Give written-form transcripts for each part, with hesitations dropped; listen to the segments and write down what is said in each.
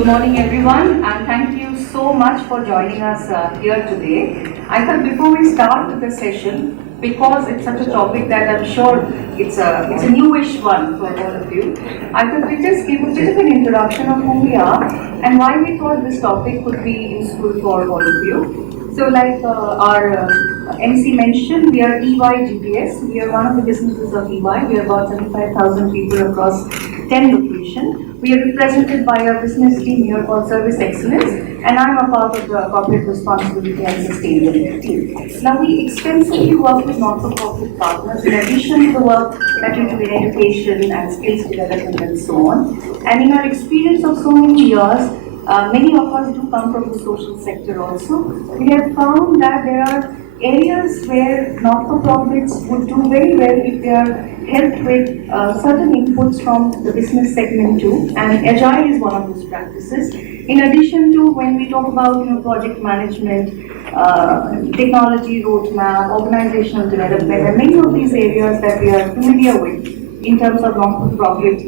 Good morning, everyone, and thank you so much for joining us here today. I thought before we start with the session, because it's such a topic that I'm sure it's a newish one for all of you, I thought we just give a bit of an introduction of who we are and why we thought this topic could be useful for all of you. So, like our MC mentioned, we are EY GPS. We are one of the businesses of EY. We are about 75,000 people across 10 locations. We are represented by a business team here called Service Excellence, and I'm a part of the Corporate Responsibility and Sustainability team. Now, we extensively work with not-for-profit partners in addition to the work that we do in education and skills development and so on. And in our experience of so many years, many of us do come from the social sector also. We have found that there are areas where not-for-profits would do very well if they are helped with certain inputs from the business segment too, and Agile is one of those practices. In addition to when we talk about project management, technology roadmap, organizational development, and many of these areas that we are familiar with in terms of not-for-profit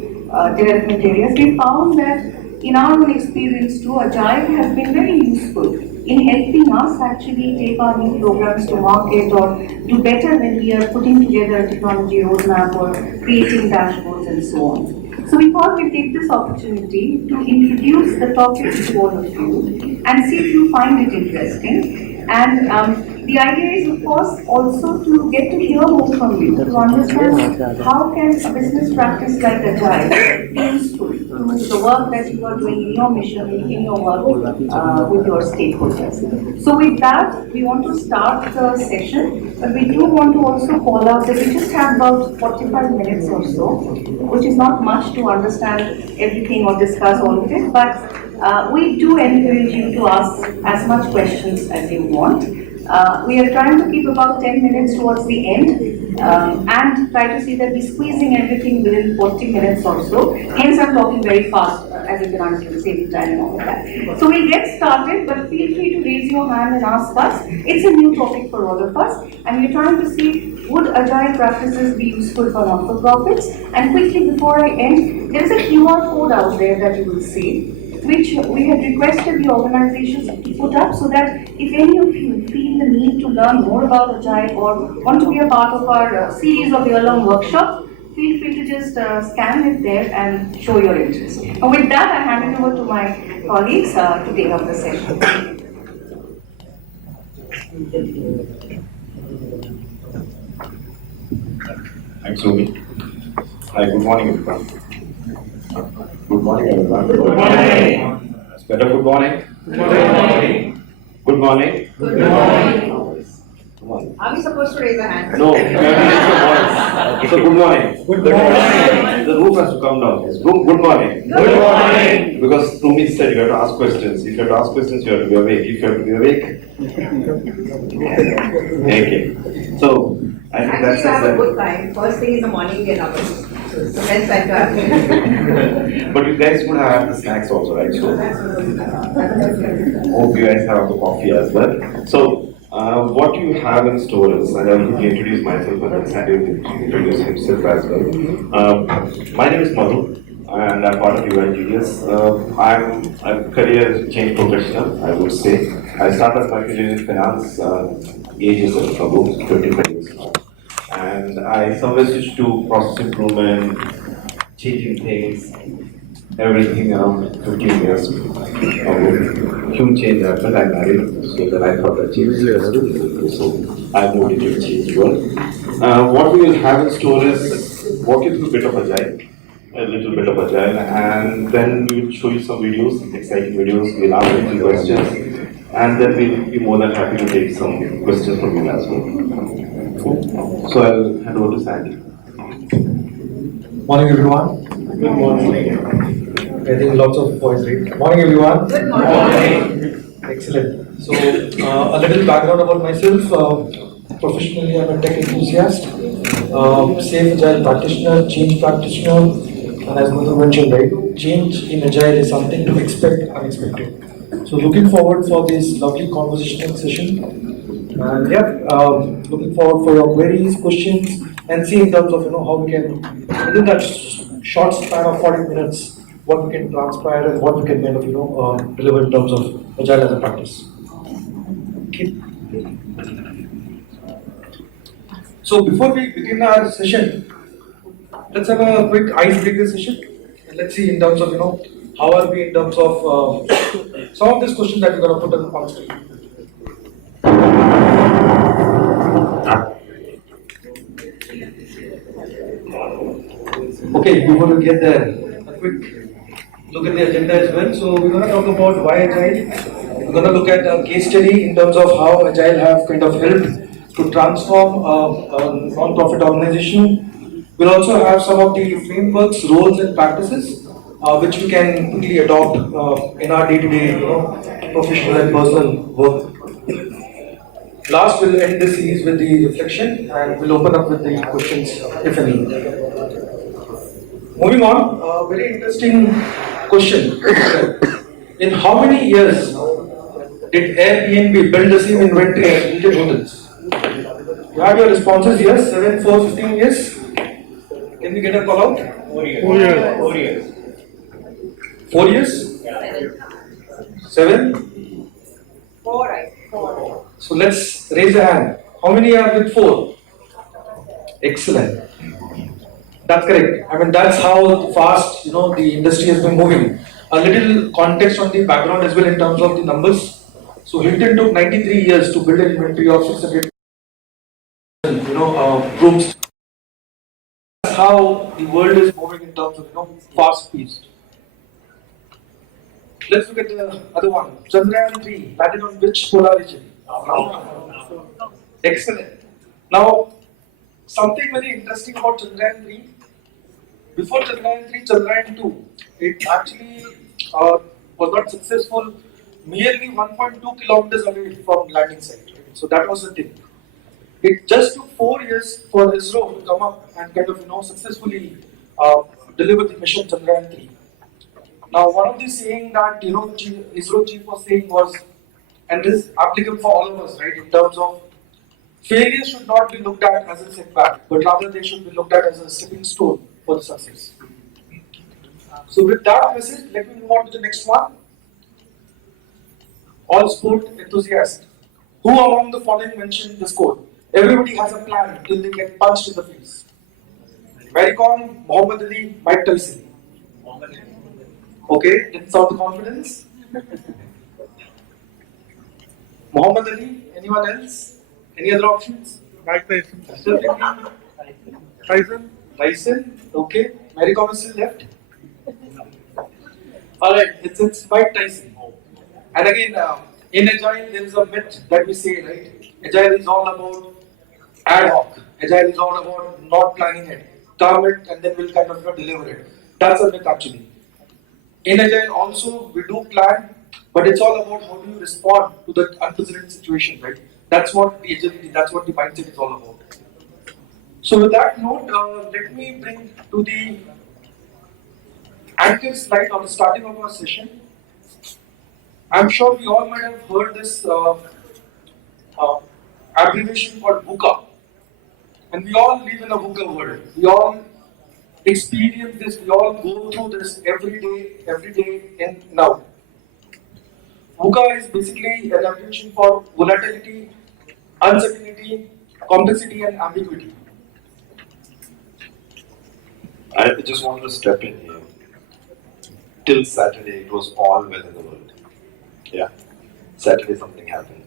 development areas, we found that in our own experience too, Agile has been very useful in helping us actually take our new programs to market or do better when we are putting together a technology roadmap or creating dashboards and so on. So we thought we'd take this opportunity to introduce the topic to all of you and see if you find it interesting. And the idea is, of course, also to get to hear more from you, to understand how can a business practice like Agile be useful to the work that you are doing in your mission, in your work with your stakeholders. So with that, we want to start the session, but we do want to also call out that we just have about 45 minutes or so, which is not much to understand everything or discuss all of it, but we do encourage you to ask as much questions as you want. We are trying to keep about 10 minutes towards the end and try to see that we're squeezing everything within 40 minutes or so. Hence, I'm talking very fast, as you can understand, saving time and all of that. So we'll get started, but feel free to raise your hand and ask us. It's a new topic for all of us, and we're trying to see would Agile practices be useful for not-for-profits. And quickly, before I end, there's a QR code out there that you will see, which we had requested the organizations to put up so that if any of you feel the need to learn more about Agile or want to be a part of our series of year-long workshops, feel free to just scan it there and show your interest. And with that, I hand it over to my colleagues to take up the session. Thanks, Omi. Hi, good morning, everyone. Good morning, everyone. Good morning. It's better. Good morning. Good morning. Good morning. Good morning. Come on. Are we supposed to raise a hand? No, you have to raise your voice. So, good morning. Good morning. The roof has to come down. Yes. Good morning. Good morning. Because Tumi said you have to ask questions. If you have to ask questions, you have to be awake. If you have to be awake, okay. So, I think Actually, that's you have a good time. First thing in the morning, we have so best time to have. But you guys would have the snacks also, right? So, hope you guys have the coffee as well. So, what you have in store is, and I'll quickly introduce myself and then Sandy will introduce himself as well. My name is Madhu and I'm part of UI Genius. I'm a career change professional, I would say. I started my career in finance ages ago, 25 years now. And I somewhere switched to process improvement, changing things, everything around 15 years ago. Huge change happened. I married, so then I thought that change was so I moved into the change world. What we will have in store is walk you through a bit of Agile, a little bit of Agile, and then we will show you some videos, exciting videos. We'll ask you some questions, and then we'll be more than happy to take some questions from you as well. So I'll hand over to Sandy. Morning, everyone. Good morning. Getting lots of voice, right? Morning, everyone. Good morning. Excellent. So, a little background about myself. Professionally, I'm a tech enthusiast, safe Agile practitioner, change practitioner, and as Madhu mentioned, right, change in Agile is something to expect unexpected. So, looking forward for this lovely conversational session. And looking forward for your queries, questions, and see in terms of how we can within that short span of 40 minutes what we can transpire and what we can kind of deliver in terms of agile as a practice. Okay. So before we begin our session, let's have a quick icebreaker session, and let's see in terms of how are we in terms of some of these questions that we're going to put on screen. Okay, before we get there, a quick look at the agenda as well. So we're going to talk about why Agile. We're going to look at a case study in terms of how Agile have kind of helped to transform a non-profit organization. We'll also have some of the frameworks, roles, and practices which we can quickly adopt in our day-to-day, professional and personal work. Last, we'll end this series with the reflection, and we'll open up with the questions, if any. Moving on, a very interesting question. In how many years did Airbnb build the same inventory as Hilton hotels? You have your responses here, 7, 4, 15 years. Can we get a call out? 4 years. 4 years. 4 years. 4 years? 7? 4, right? 4. So let's raise a hand. How many are with 4? Excellent. That's correct. I mean, that's how fast the industry has been moving. A little context on the background as well in terms of the numbers. So Hilton took 93 years to build an inventory of 600 rooms. That's how the world is moving in terms of fast paced. Let's look at the other one. Chandrayaan 3 landed on which polar region? Excellent. Now, something very interesting about Chandrayaan 3. Before Chandrayaan 3, Chandrayaan 2, it actually was not successful merely 1.2 kilometers away from landing site. So that was the thing. It just took 4 years for ISRO to come up and kind of successfully deliver the mission Chandrayaan 3. Now, one of the saying that ISRO chief was saying was, and this is applicable for all of us, right? In terms of failure should not be looked at as a setback, but rather they should be looked at as a stepping stone for the success. So, with that message, let me move on to the next one. All sport enthusiasts. Who among the following mentioned this quote? Everybody has a plan until they get punched in the face. Mary Kom, Muhammad Ali, Mike Tyson. Okay, didn't sound the confidence. Muhammad Ali, anyone else? Any other options? Mike Tyson. Tyson, okay. Mary Kom is still left. Alright, it's Mike Tyson. And again, in Agile, there is a myth that we say, right? Agile is all about ad hoc. Agile is all about not planning it. Come it and then we'll kind of deliver it. That's a myth actually. In Agile also, we do plan, but it's all about how do you respond to the unprecedented situation, right? That's what the agility, that's what the mindset is all about. So with that note, let me bring to the anchor slide or the starting of our session. I'm sure we all might have heard this abbreviation called VUCA. And we all live in a VUCA world. We all experience this, we all go through this every day and now. VUCA is basically an abbreviation for volatility, uncertainty, complexity and ambiguity. I just want to step in here. Till Saturday, it was all well in the world. Yeah. Saturday, something happened.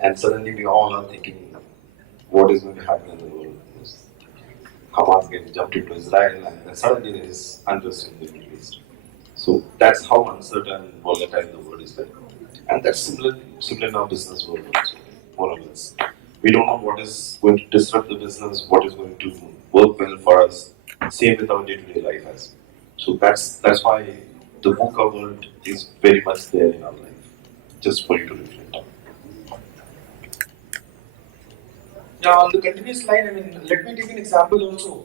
And suddenly, we all are thinking, what is going to happen in the world? Hamas getting jumped into Israel, and then suddenly there is unrest in the Middle East. So that's how uncertain, volatile the world is like. And that's similar in our business world also, more or less. We don't know what is going to disrupt the business, what is going to work well for us. Same with our day-to-day life as. So that's why the VUCA world is very much there in our life. Just for you to reflect on. Yeah, on the continuous line, let me take an example also.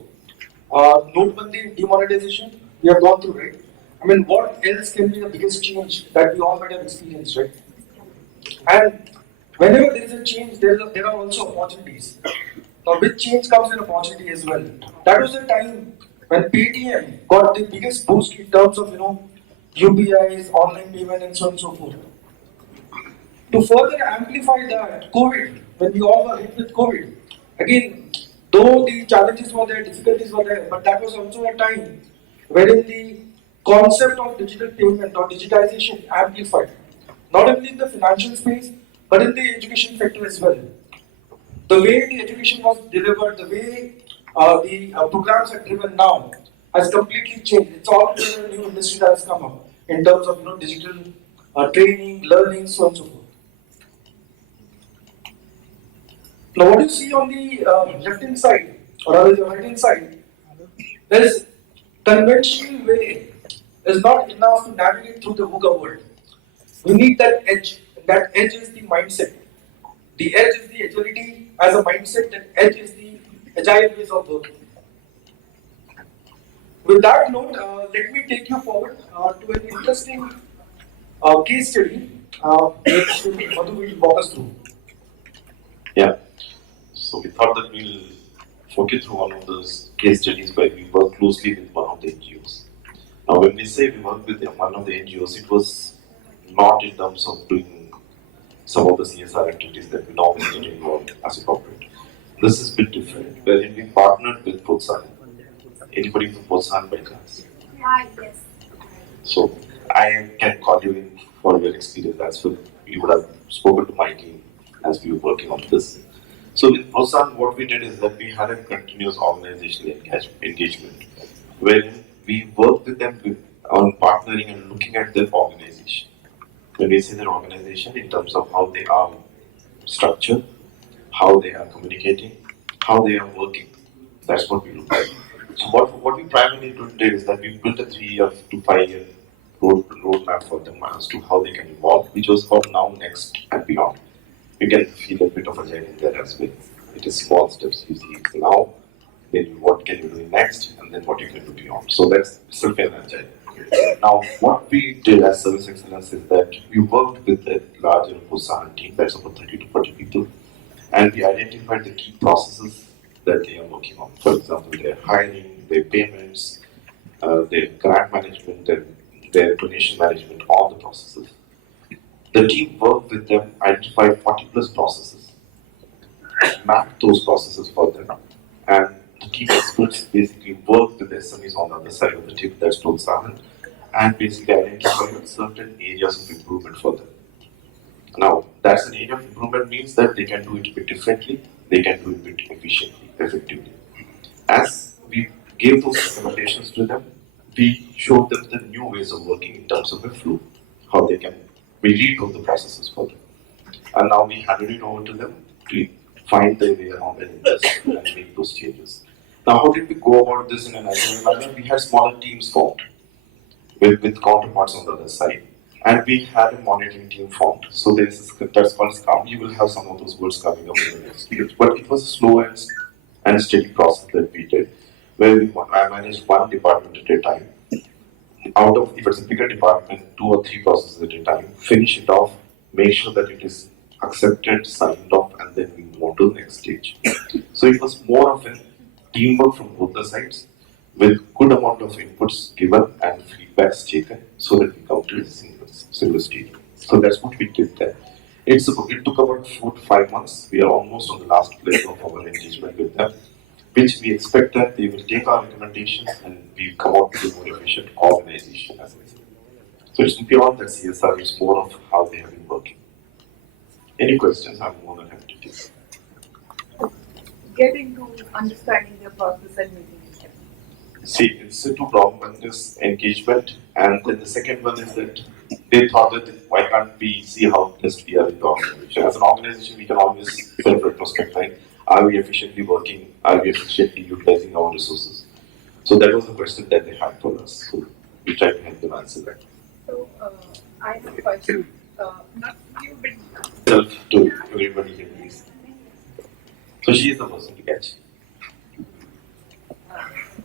Notebandi demonetization, we have gone through, right? What else can be the biggest change that we all might have experienced, right? And whenever there is a change, there are also opportunities. Now, with change comes an opportunity as well. That was the time when Paytm got the biggest boost in terms of UPIs, online payment, and so on and so forth. To further amplify that, COVID, when we all were hit with COVID, again, though the challenges were there, difficulties were there, but that was also a time wherein the concept of digital payment or digitization amplified, not only in the financial space, but in the education sector as well. The way the education was delivered, the way the programs are driven now has completely changed. It's all a new industry that has come up in terms of digital training, learning, so on and so forth. Now, what you see on the left-hand side, or rather the right-hand side, is conventional way is not enough to navigate through the VUCA world. We need that edge. And that edge is the mindset. The edge is the agility as a mindset. That edge is the agile ways of working. With that note, let me take you forward to an interesting case study which Madhu will walk us through. Yeah. So we thought that we'll walk you through one of those case studies where we work closely with one of the NGOs. Now, when we say we work with one of the NGOs, it was not in terms of doing some of the CSR activities that we normally get involved as a corporate. This is a bit different, wherein we partnered with Protsahan. Anybody from Protsahan by chance? Yes. So I can call you in for your experience as well. You would have spoken to my team as we were working on this. So with Protsahan, what we did is that we had a continuous organizational engagement, wherein we worked with them on partnering and looking at their organization. When we say their organization, in terms of how they are structured, how they are communicating, how they are working. That's what we look at. So what we primarily did is that we built a 3-year to 5-year roadmap for them as to how they can evolve, which was called Now, Next, and Beyond. You can feel a bit of agile in there as well. It is small steps. You see now, then what can you do next, and then what you can do beyond. So that's simple and agile. Now, what we did as service excellence is that we worked with a larger Protsahan team, that's about 30 to 40 people, and we identified the key processes that they are working on. For example, their hiring, their payments, their grant management, their donation management, all the processes. The team worked with them, identified 40 plus processes, mapped those processes for them, and the team experts basically worked with the SMEs on the other side of the table, that's Protsahan, and basically identified certain areas of improvement for them. Now, that's an area of improvement means that they can do it a bit differently, they can do it a bit efficiently, effectively. As we gave those recommendations to them, we showed them the new ways of working in terms of a flow, how they can, we retool the processes for them. And now we handed it over to them to find their way around and make those changes. Now, how did we go about this in an agile manner? We had smaller teams formed with counterparts on the other side. And we had a monitoring team formed. So there is a script that's called Scrum. You will have some of those words coming up in the next years. But it was a slow and steady process that we did, where I managed one department at a time. Out of, if it's a bigger department, 2 or 3 processes at a time, finish it off, make sure that it is accepted, signed off, and then we move on to the next stage. So it was more of a teamwork from both the sides, with good amount of inputs given and feedbacks taken, so that we come to a single stage. So that's what we did there. It took about 4 to 5 months. We are almost on the last leg of our engagement with them, which we expect that they will take our recommendations and we come out with a more efficient organization as I said. So it's beyond that CSR, it's more of how they have been working. Any questions? I'm more than happy to take. Get into understanding their process and making it happen. See, it's two problems. One is engagement, and then the second one is that they thought that why can't we see how blessed we are in the organization? As an organization, we can always self-retrospect, right? Are we efficiently working? Are we efficiently utilizing our resources? So that was the question that they had for us. So we tried to help them answer that. So, I have a question. Not you, but Self to everybody here, please. So she is the person to catch.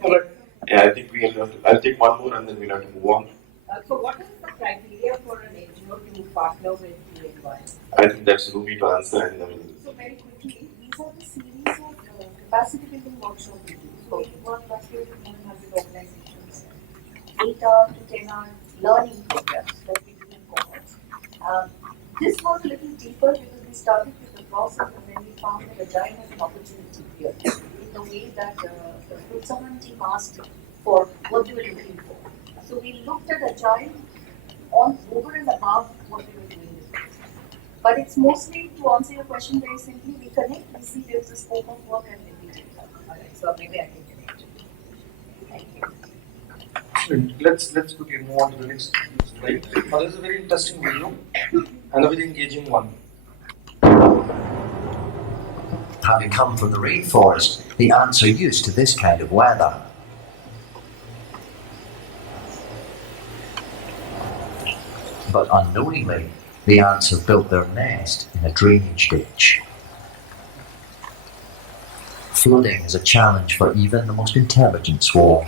Alright. Yeah, I think we'll have to, I'll take one more and then we'll have to move on. So what is the criteria for an NGO to partner with EY? I think that's Ruby to answer and then we'll. so very quickly, these are the series of capacity building workshops we do. So one last year, one has it 8-hour to 10-hour learning programs that we do in cohorts. This was a little deeper because we started with the process and then we found that Agile has an opportunity here in the way that the Switzerland team asked for what they were looking for. So we looked at Agile on over and above what we were doing before. But it's mostly, to answer your question very simply, we connect, we see there's a scope of work and then we take it up. Alright, so maybe I can connect. Thank you. Excellent. Let's quickly move on to the next slide. Now, this is a very interesting video and a very engaging one. Having come from the rainforest, the ants are used to this kind of weather. But unknowingly, the ants have built their nest in a drainage ditch. Flooding is a challenge for even the most intelligent swarm.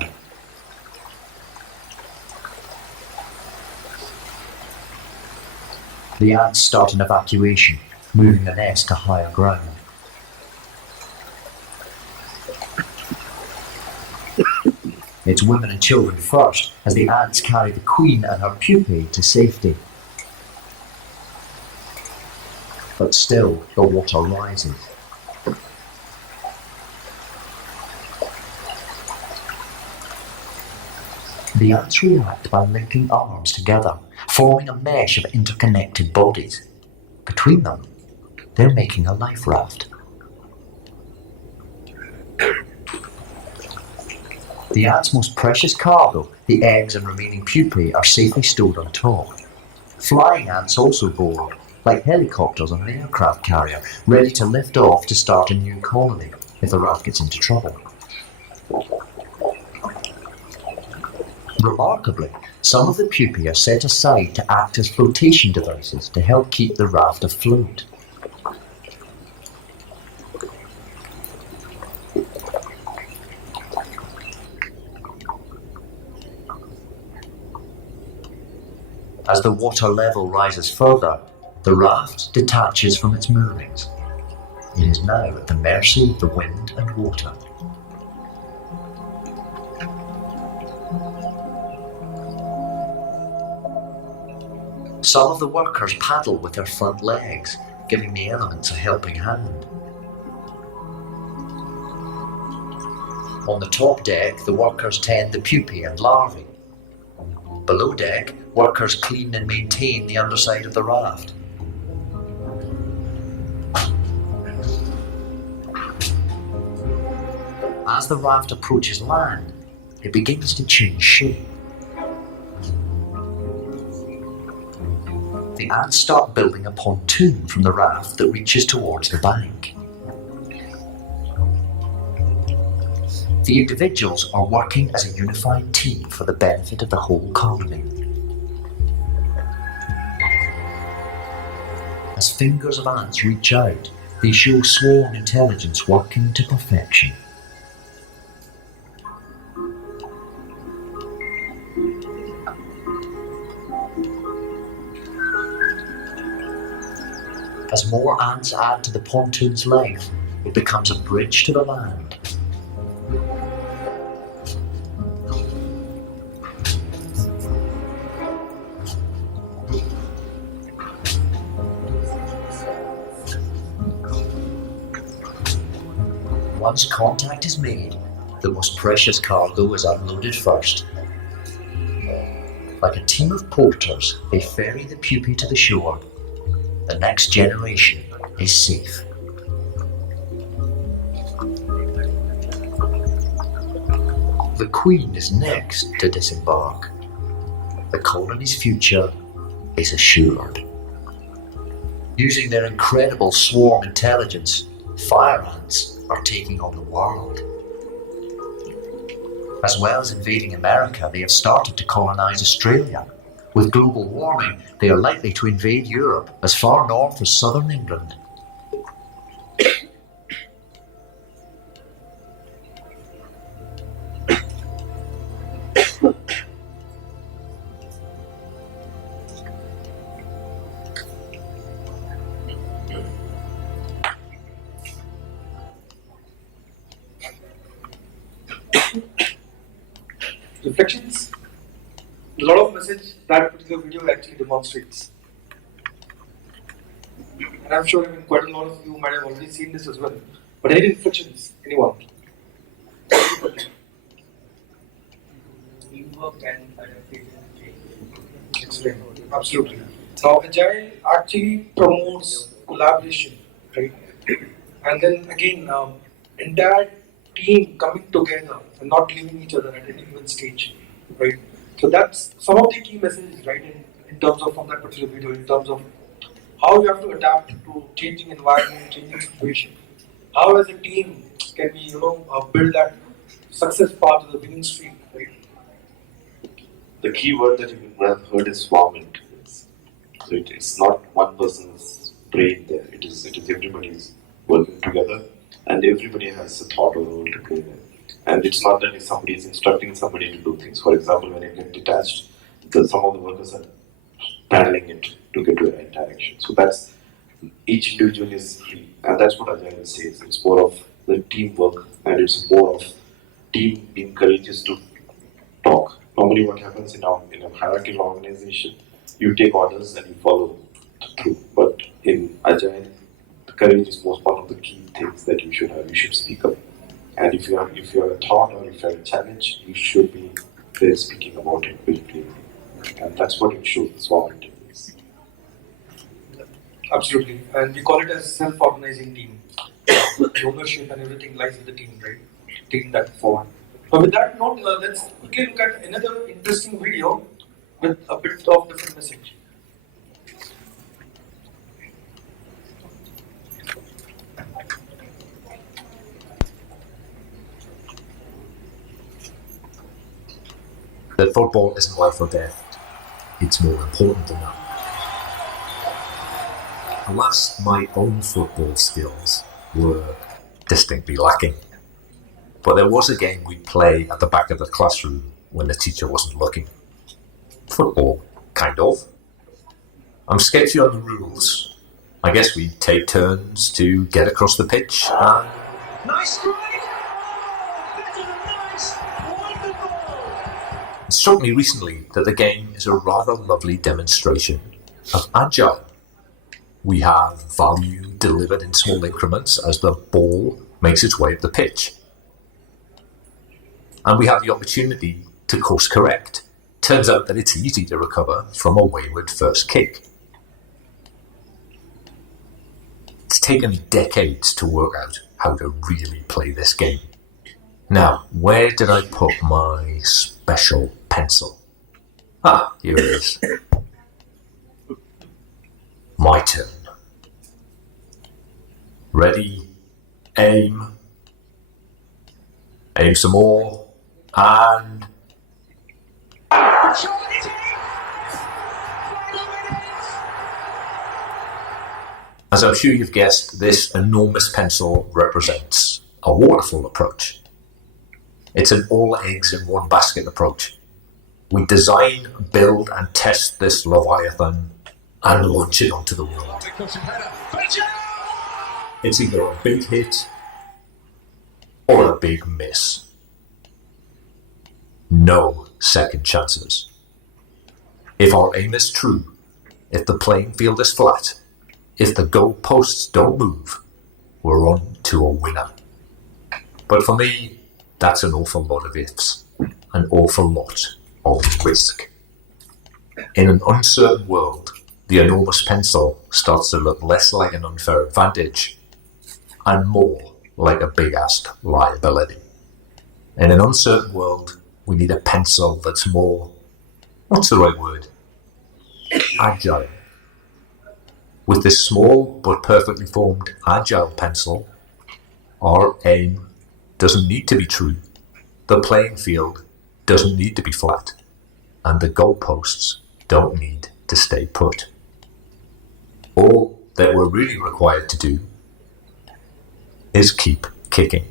The ants start an evacuation, moving the nest to higher ground. It's women and children first, as the ants carry the queen and her pupae to safety. But still, the water rises. The ants react by linking arms together, forming a mesh of interconnected bodies. Between them, they're making a life raft. The ants' most precious cargo, the eggs and remaining pupae, are safely stored on top. Flying ants also board, like helicopters on an aircraft carrier, ready to lift off to start a new colony if the raft gets into trouble. Remarkably, some of the pupae are set aside to act as flotation devices to help keep the raft afloat. As the water level rises further, the raft detaches from its moorings. It is now at the mercy of the wind and water. Some of the workers paddle with their front legs, giving the elements a helping hand. On the top deck, the workers tend the pupae and larvae. Below deck, workers clean and maintain the underside of the raft. As the raft approaches land, it begins to change shape. The ants start building a pontoon from the raft that reaches towards the bank. The individuals are working as a unified team for the benefit of the whole colony. As fingers of ants reach out, they show swarm intelligence working to perfection. As more ants add to the pontoon's length, it becomes a bridge to the land. Once contact is made, the most precious cargo is unloaded first. Like a team of porters, they ferry the pupae to the shore. The next generation is safe. The Queen is next to disembark. The colony's future is assured. Using their incredible swarm intelligence, fire ants are taking on the world. As well as invading America, they have started to colonize Australia. With global warming, they are likely to invade Europe as far north as southern England. Reflections? a lot of message that particular video actually demonstrates. And I'm sure quite a lot of you might have already seen this as well. But any reflections? Anyone? Teamwork and adaptability change. Explain. Absolutely. Now, Agile actually promotes collaboration, right? And then again, entire team coming together and not leaving each other at any given stage, right? So that's some of the key messages, right? In terms of from that particular video, in terms of how you have to adapt to changing environment, changing situation. How as a team can we, build that success path to the winning streak, right? The key word that you have heard is swarming. So it's not one person's brain there. It is everybody's working together, and everybody has a thought or role to play there. And it's not that somebody is instructing somebody to do things. For example, when you get detached, some of the workers are paddling it to get to the right direction. So that's each individual is free, and that's what Agile says. It's more of the teamwork, and it's more of team being courageous to talk. Normally, what happens in a hierarchical organization, you take orders and you follow through. But in Agile, the courage is most one of the key things that you should have. You should speak up, and if you have a thought or if you have a challenge, you should be there speaking about it very clearly, and that's what it shows. Swarming is. Absolutely, and we call it as self-organizing team. The ownership and everything lies with the team, right? Taking that forward. But with that note, let's quickly look at another interesting video with a bit of different message. That football isn't life or death. It's more important than that. Alas, my own football skills were distinctly lacking. But there was a game we'd play at the back of the classroom when the teacher wasn't looking. Football, kind of. I'm sketchy on the rules. I guess we'd take turns to get across the pitch and... Nice strike! Better than nice! Wonderful! It struck me recently that the game is a rather lovely demonstration of Agile. We have value delivered in small increments as the ball makes its way up the pitch. And we have the opportunity to course correct. Turns out that it's easy to recover from a wayward first kick. It's taken decades to work out how to really play this game. Now, where did I put my special pencil? Ah, here it is. My turn. Ready, aim. Aim some more, and... As I'm sure you've guessed, this enormous pencil represents a waterfall approach. It's an all eggs in one basket approach. We design, build and test this Leviathan and launch it onto the world. It's either a big hit or a big miss. No second chances. If our aim is true, if the playing field is flat, if the goalposts don't move, we're on to a winner. But for me, that's an awful lot of ifs, an awful lot of risk. In an uncertain world, the enormous pencil starts to look less like an unfair advantage and more like a big-ass liability. In an uncertain world, we need a pencil that's more, what's the right word? Agile. With this small but perfectly formed agile pencil, our aim doesn't need to be true, the playing field doesn't need to be flat, and the goalposts don't need to stay put. All that we're really required to do is keep kicking.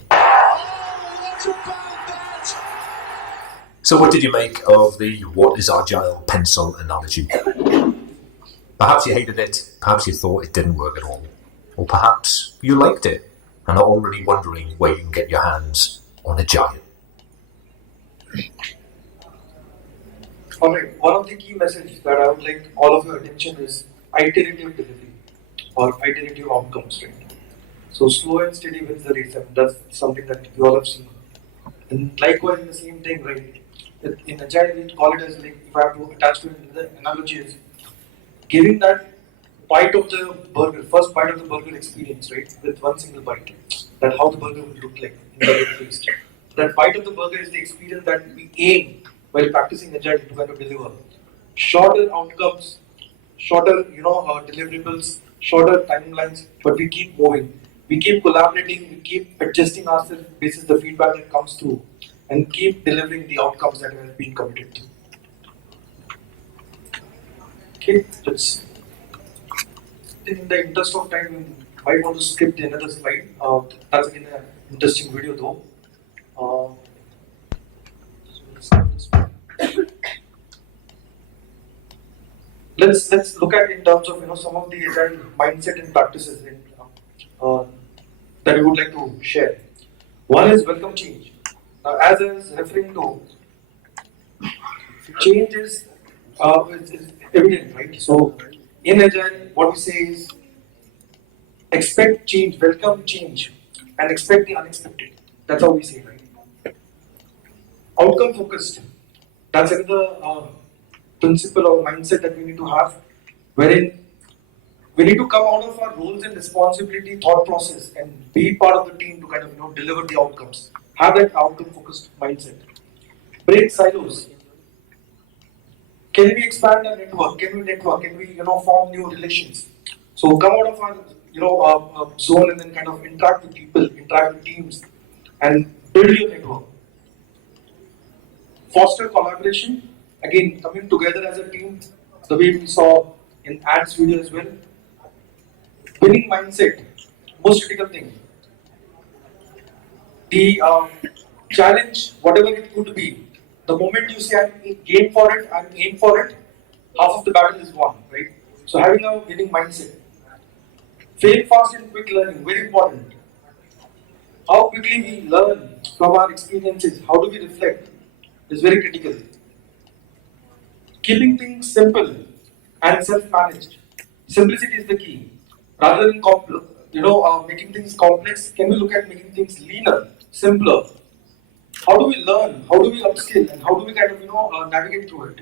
So what did you make of the what is agile pencil analogy? Perhaps you hated it, perhaps you thought it didn't work at all, or perhaps you liked it and are already wondering where you can get your hands on a giant. Alright, one of the key messages that I would like all of your attention is iterative delivery or iterative outcomes, right? So slow and steady wins the race, and that's something that you all have seen. And likewise, the same thing, right? In Agile, we call it as like, if I have to attach to it, the analogy is giving that bite of the burger, first bite of the burger experience, right? With one single bite. That how the burger would look like in the taste. That bite of the burger is the experience that we aim while practicing Agile to kind of deliver. Shorter outcomes, shorter, deliverables, shorter timelines, but we keep moving. We keep collaborating, we keep adjusting ourselves based on the feedback that comes through, and keep delivering the outcomes that have been committed to. Okay, let's. In the interest of time, I might want to skip the another slide. That's again an interesting video though. Let's look at in terms of some of the agile mindset and practices that we would like to share. One is welcome change. Now, as I was referring to, change is evident, right? So in agile, what we say is expect change, welcome change, and expect the unexpected. That's how we say, right? Outcome focused. That's another principle or mindset that we need to have, wherein we need to come out of our roles and responsibility thought process and be part of the team to kind of deliver the outcomes. Have that outcome focused mindset. Break silos. Can we expand our network? Can we network? Can we form new relations? So come out of our zone and then kind of interact with people, interact with teams, and build your network. Foster collaboration. Again, coming together as a team, the way we saw in ads video as well. Winning mindset, most critical thing. The challenge, whatever it could be, the moment you say I'm game for it, I'm aim for it, half of the battle is won, right? So having a winning mindset. Fail fast and quick learning, very important. How quickly we learn from our experiences, how do we reflect, is very critical. Keeping things simple and self-managed. Simplicity is the key. Rather than making things complex, can we look at making things leaner, simpler? How do we learn? How do we upskill? And how do we kind of navigate through it?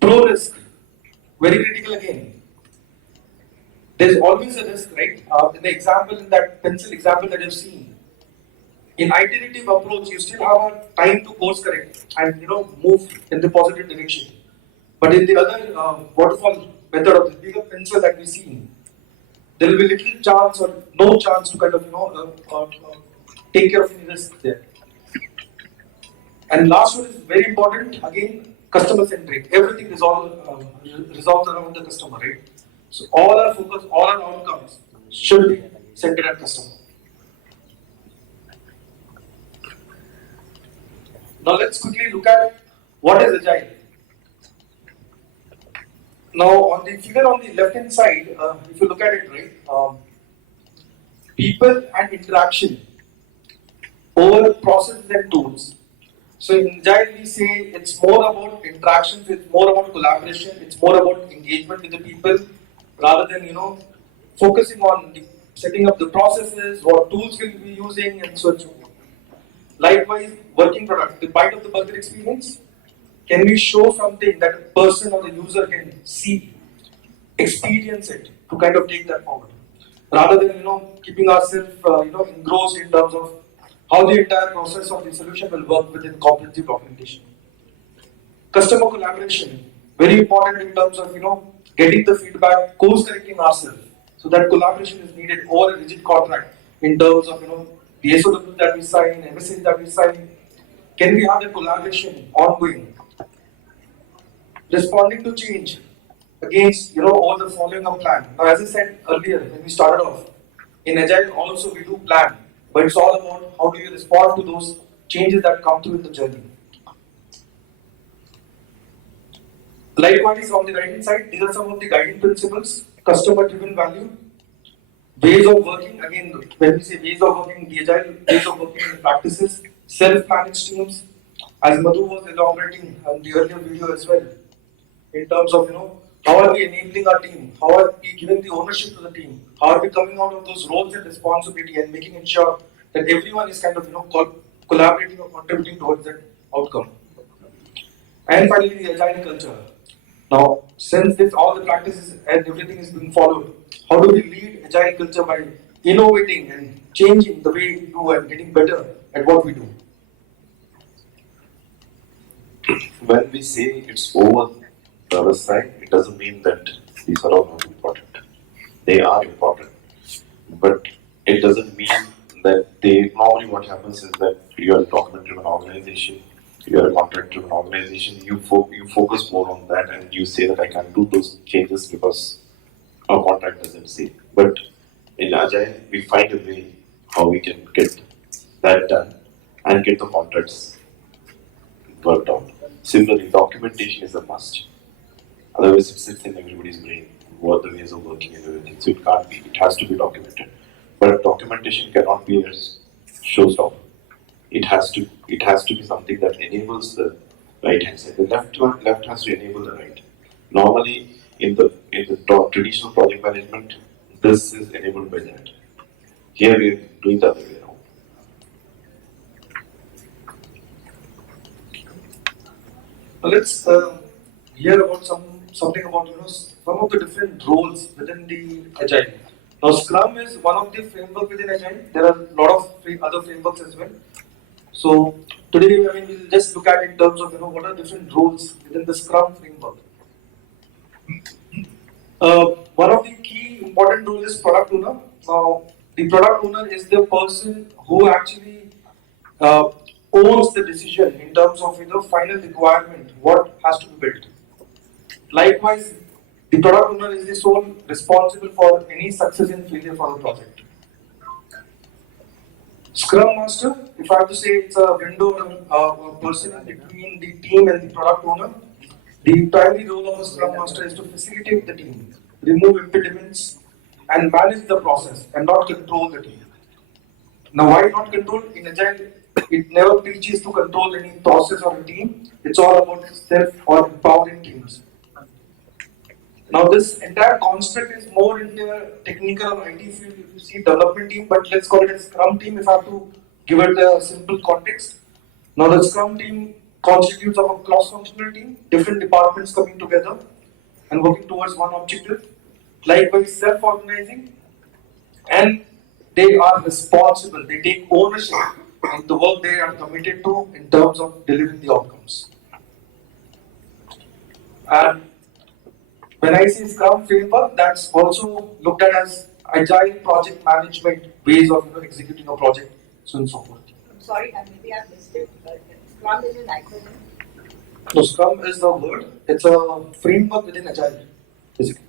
Pro risk, very critical again. There's always a risk, right? In the example, in that pencil example that you've seen, in iterative approach, you still have a time to course correct and move in the positive direction. But in the other waterfall method of the bigger pencil that we see, there will be little chance or no chance to kind of take care of any risk there. And last one is very important. Again, customer centric. Everything resolves around the customer, right? So all our focus, all our outcomes should be centered at customer. Now let's quickly look at what is Agile. Now on the figure on the left hand side, if you look at it, right, people and interaction over processes and tools. So in Agile we say it's more about interactions, it's more about collaboration, it's more about engagement with the people, rather than focusing on setting up the processes, what tools we'll be using, and so on. Likewise, working product, the bite of the burger experience. Can we show something that a person or the user can see, experience it, to kind of take that forward, rather than keeping ourselves engrossed in terms of how the entire process of the solution will work within comprehensive documentation. Customer collaboration, very important in terms of getting the feedback, course correcting ourselves. So that collaboration is needed over a rigid contract in terms of the SOW that we sign, MSAs that we sign. Can we have the collaboration ongoing? Responding to change against over the following a plan. Now, as I said earlier when we started off, in Agile also we do plan, but it's all about how do you respond to those changes that come through in the journey. Likewise, on the right hand side, these are some of the guiding principles: customer-driven value, ways of working. Again, when we say ways of working, the Agile ways of working in practices, self-managed teams, as Madhu was elaborating on the earlier video as well, in terms of how are we enabling our team, how are we giving the ownership to the team, how are we coming out of those roles and responsibility and making it sure that everyone is kind of collaborating or contributing towards that outcome. And finally, the agile culture. Now, since this all the practices and everything is being followed, how do we lead agile culture by innovating and changing the way we do and getting better at what we do? When we say it's over the other side, it doesn't mean that these are all not important. They are important, but it doesn't mean that they. Normally, what happens is that you are a document-driven organization, you are a contract-driven organization. You focus more on that, and you say that I can do those changes because our contract doesn't say. But in Agile, we find a way how we can get that done and get the contracts worked out. Similarly, documentation is a must. Otherwise, it sits in everybody's brain, what the ways of working and everything. So it can't be, it has to be documented. But documentation cannot be a showstopper. It has to be something that enables the right hand side. The left has to enable the right. Normally, in the traditional project management, this is enabled by that. Here we are doing the other way around. Now let's hear about something about some of the different roles within the Agile. Now Scrum is one of the framework within Agile. There are a lot of other frameworks as well. So today, we'll just look at in terms of what are different roles within the Scrum framework. One of the key important roles is product owner. Now, the product owner is the person who actually owns the decision in terms of final requirement, what has to be built. Likewise, the product owner is the sole responsible for any success and failure for the project. Scrum Master, if I have to say, it's a window or person between the team and the product owner. The primary role of a Scrum Master is to facilitate the team, remove impediments, and manage the process, and not control the team. Now, why not control? In Agile, it never preaches to control any process or a team. It's all about self or empowering teams. Now, this entire construct is more in the technical or IT field if you see development team, but let's call it a Scrum team if I have to give it a simple context. Now, the Scrum team constitutes of a cross-functional team, different departments coming together and working towards one objective, likewise self-organizing, and they are responsible, they take ownership of the work they are committed to in terms of delivering the outcomes. And when I say Scrum framework, that's also looked at as agile project management ways of executing a project, so on and so forth. I'm sorry, maybe I missed it, but Scrum is an acronym. So Scrum is the word. It's a framework within Agile, basically.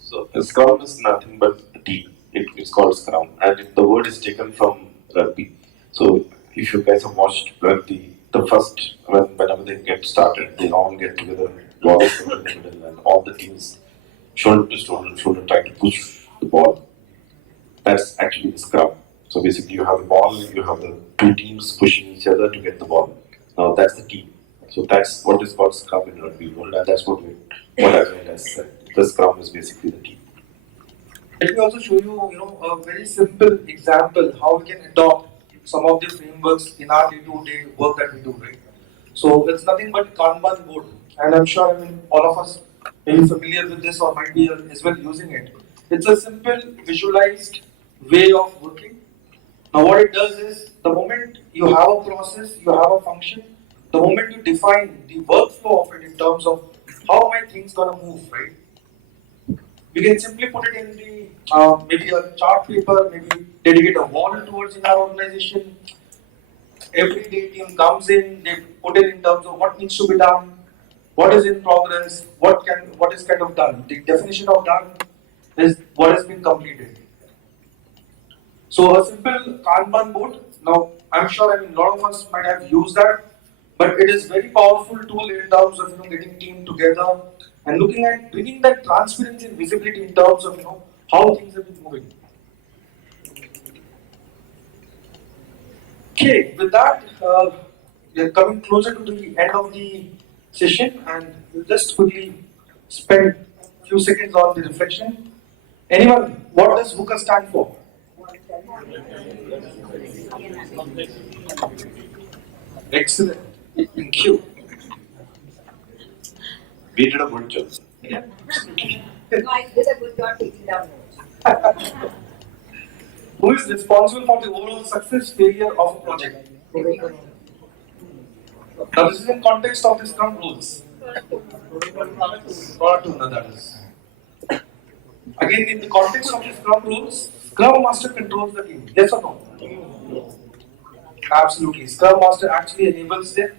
So Scrum is nothing but a team. It's called Scrum, and the word is taken from rugby. So if you guys have watched rugby, the first whenever they get started, they all get together, ball is in the middle, and all the teams shoulder to shoulder try to push the ball. That's actually the Scrum. So basically, you have the ball, you have the two teams pushing each other to get the ball. Now that's the team. So that's what is called Scrum in rugby world, and that's what Agile has said. The Scrum is basically the team. Let me also show you, a very simple example how we can adopt some of the frameworks in our day-to-day work that we do, right? So it's nothing but Kanban board, and I'm sure all of us may be familiar with this or might be as well using it. It's a simple visualized way of working. Now what it does is, the moment you have a process, you have a function, the moment you define the workflow of it in terms of how my things gonna move, right? We can simply put it in the maybe a chart paper, maybe dedicate a wall towards in our organization. Every day team comes in, they put it in terms of what needs to be done, what is in progress, what is kind of done. The definition of done is what has been completed. So a simple Kanban board. Now I'm sure a lot of us might have used that, but it is very powerful tool in terms of getting team together and looking at bringing that transparency and visibility in terms of how things have been moving. Okay, with that, we are coming closer to the end of the session, and we'll just quickly spend a few seconds on the reflection. Anyone, what does VUCA stand for? Excellent. Thank you. We did a good job. Yeah. No, I did a good job taking down notes. Who is responsible for the overall success failure of a project? Now this is in context of the Scrum rules. Product owner, that is. Again, in the context of the Scrum rules, Scrum Master controls the team. Yes or no? Absolutely. Scrum Master actually enables them,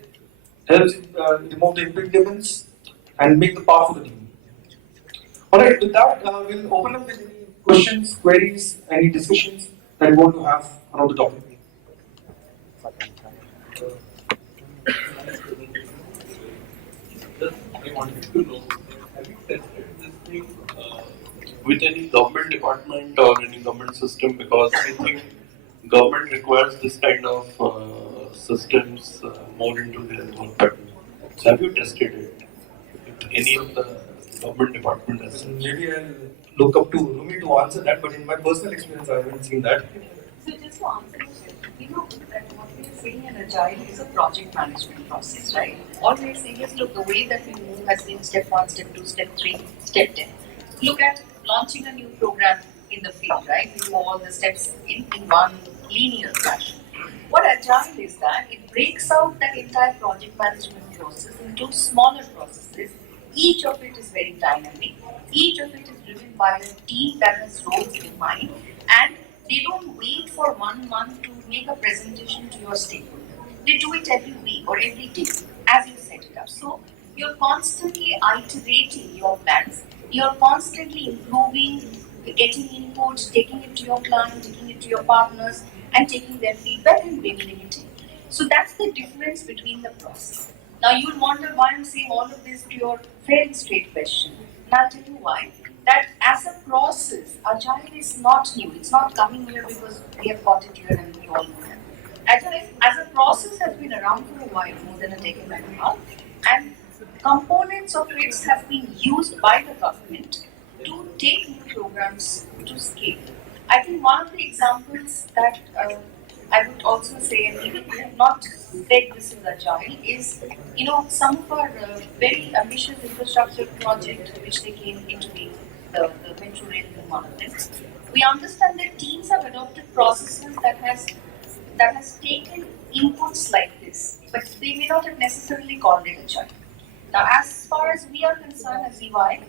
helps remove the impediments, and make the path for the team. Alright, with that, we'll open up with any questions, queries, any discussions that you want to have around the topic. I wanted to know, have you tested this thing with any government department or any government system? Because I think government requires this kind of systems more into their work pattern. So have you tested it with any of the government department as such? Maybe I'll look up to Rumi to answer that, but in my personal experience, I haven't seen that. So just to answer this, that what we are saying in Agile is a project management process, right? All we are saying is, look, the way that we move has been step 1, step 2, step 3, step 10. Look at launching a new program in the field, right? We do all the steps in one linear fashion. What Agile is that it breaks out that entire project management process into smaller processes. Each of it is very dynamic. Each of it is driven by a team that has roles in mind, and they don't wait for 1 month to make a presentation to your stakeholder. They do it every week or every day as you set it up. So you're constantly iterating your plans. You're constantly improving, getting inputs, taking it to your client, taking it to your partners, and taking their feedback and bringing it in. So that's the difference between the process. Now you'll wonder why I'm saying all of this to your very straight question. And I'll tell you why. That as a process, Agile is not new. It's not coming here because we have got it here and we all know it. Agile as a process has been around for a while, more than a decade and a half, and components of it have been used by the government to take new programs to scale. I think one of the examples that I would also say, and even we have not said this is Agile, is some of our very ambitious infrastructure project which they came into the metro rail in one of them. We understand that teams have adopted processes that has taken inputs like this, but they may not have necessarily called it Agile. Now, as far as we are concerned as EY,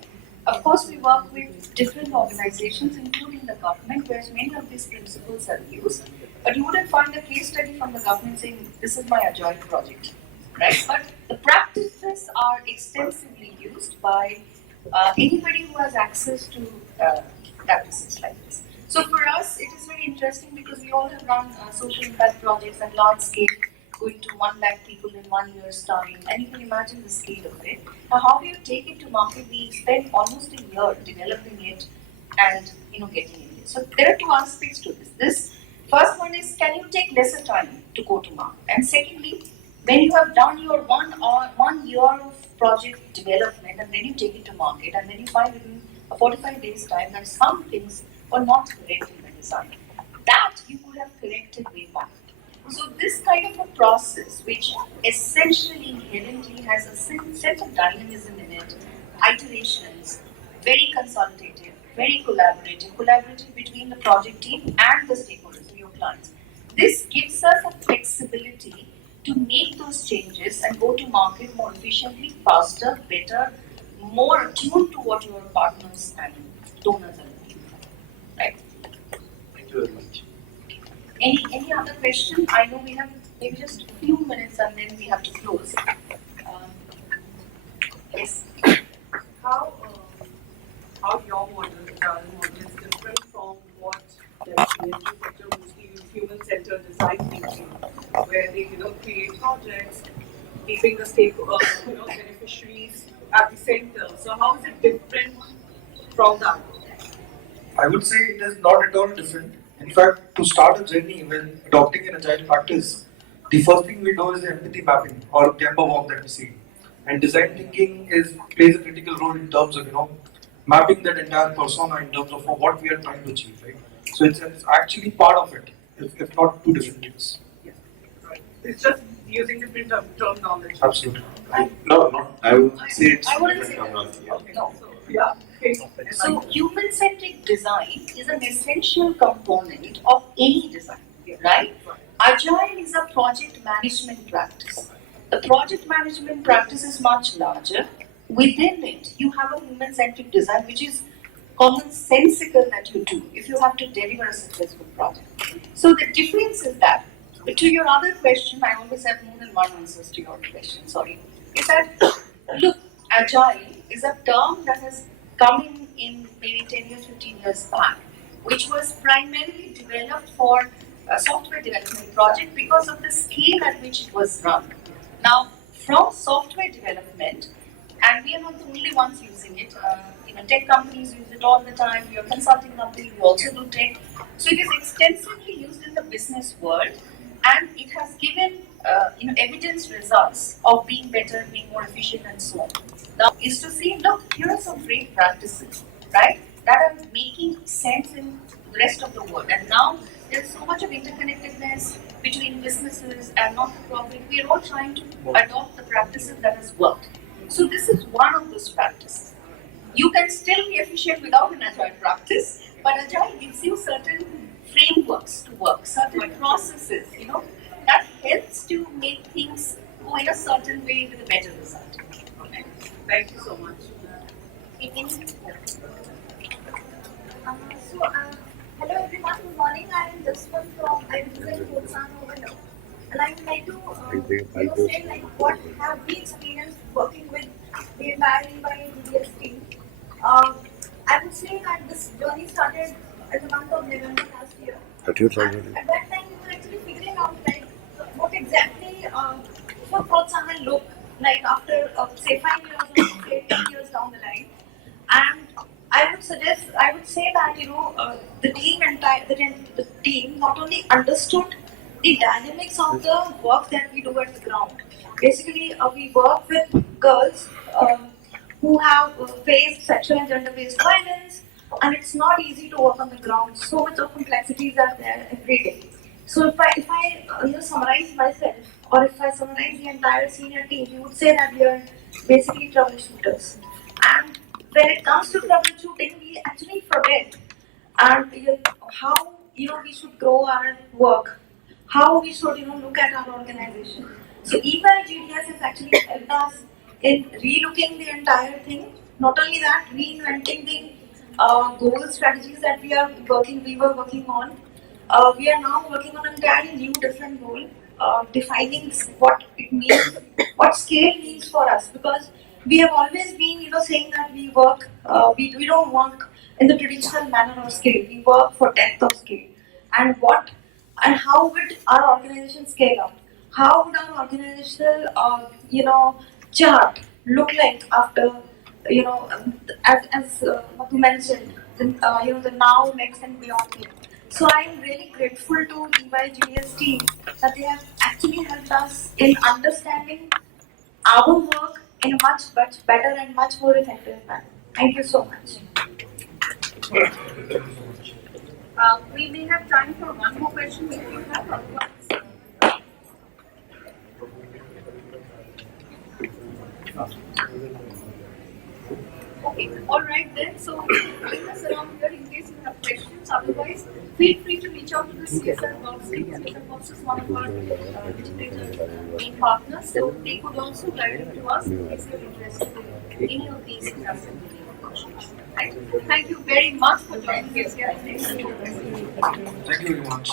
of course, we work with different organizations, including the government, where many of these principles are used. But you wouldn't find a case study from the government saying, this is my Agile project, right? But the practices are extensively used by anybody who has access to practices like this. So for us, it is very interesting because we all have run social impact projects at large scale, going to 1 lakh people in 1 year's time, and you can imagine the scale of it. Now, how do you take it to market? We spend almost a year developing it and getting it. So there are 2 aspects to this. This first one is, can you take lesser time to go to market? And secondly, when you have done your 1 year of project development and then you take it to market and then you find within a 45 days time that some things were not correct in the design, that you could have corrected way back. So this kind of a process, which essentially inherently has a set of dynamism in it, iterations, very consultative, very collaborative between the project team and the stakeholders, your clients. This gives us a flexibility to make those changes and go to market more efficiently, faster, better, more attuned to what your partners and donors are looking for. Right? Thank you very much. Any other question? I know we have maybe just a few minutes and then we have to close. Yes. How your model is different from what the energy sector mostly use human-centered design thinking, where they create projects, keeping the beneficiaries at the center. So how is it different from that? I would say it is not at all different. In fact, to start a journey when adopting an Agile practice, the first thing we do is the empathy mapping or Gemba walk that we see. And design thinking plays a critical role in terms of mapping that entire persona in terms of what we are trying to achieve, right? So it's actually part of it, if not two different things. Yeah. Right. It's just using different terminology. Absolutely. No, I would say it's I wouldn't say different that. terminology, yeah. Okay, no. Yeah. Okay. So human-centric design is an essential component of any design, right? Agile is a project management practice. The project management practice is much larger. Within it, you have a human-centric design, which is commonsensical that you do if you have to deliver a successful project. So the difference is that, to your other question, I always have more than one answer to your question, sorry, is that, look, Agile is a term that has come in maybe 10 years, 15 years back, which was primarily developed for a software development project because of the scale at which it was run. Now, from software development, and we are not the only ones using it, tech companies use it all the time, we are a consulting company, we also do tech. So it is extensively used in the business world, and it has given evidence results of being better, being more efficient, and so on. Now, is to see, look, here are some great practices, right, that are making sense in the rest of the world. And now there's so much of interconnectedness between businesses and not-for-profit. We are all trying to adopt the practices that has worked. So this is one of those practices. You can still be efficient without an Agile practice, but Agile gives you certain frameworks to work, certain processes, that helps to make things go in a certain way with a better result. Okay. Thank you so much. Hello everyone, good morning. I am Jaswant from, I represent Kotsan over here. And I would like to say what have we experienced working with the entire EY team. I would say that this journey started in the month of November last year. And at that time, we were actually figuring out what exactly what Kotsan look like after say 5 years or say 10 years down the line. And I would say that the team not only understood the dynamics of the work that we do at the ground. Basically, we work with girls who have faced sexual and gender-based violence, and it's not easy to work on the ground. So much of complexities are there every day. So if I summarize myself, or if I summarize the entire senior team, we would say that we are basically troubleshooters. And when it comes to troubleshooting, we actually forget and how we should grow our work, how we should look at our organization. So EY-GDS has actually helped us in relooking the entire thing. Not only that, reinventing the goal strategies that we were working on. We are now working on an entirely new, different goal, defining what it means, what scale means for us. Because we have always been, saying that we work, we don't work in the traditional manner of scale. We work for depth of scale. And how would our organization scale up? How would our organizational, chart look like after, as Madhu mentioned, the now, next, and beyond thing. So I am really grateful to EY-GDS team that they have actually helped us in understanding our work in a much better and much more effective manner. Thank you so much. We may have time for one more question if you have. Otherwise, okay, all right then. So bring us around here in case you have questions. Otherwise, feel free to reach out to the CSRBOX team. CSRBOX is one of our integrated main partners, so they could also guide you to us in case you're interested in any of these adaptability questions. Right? Thank you very much for joining us here today. Thank you very much.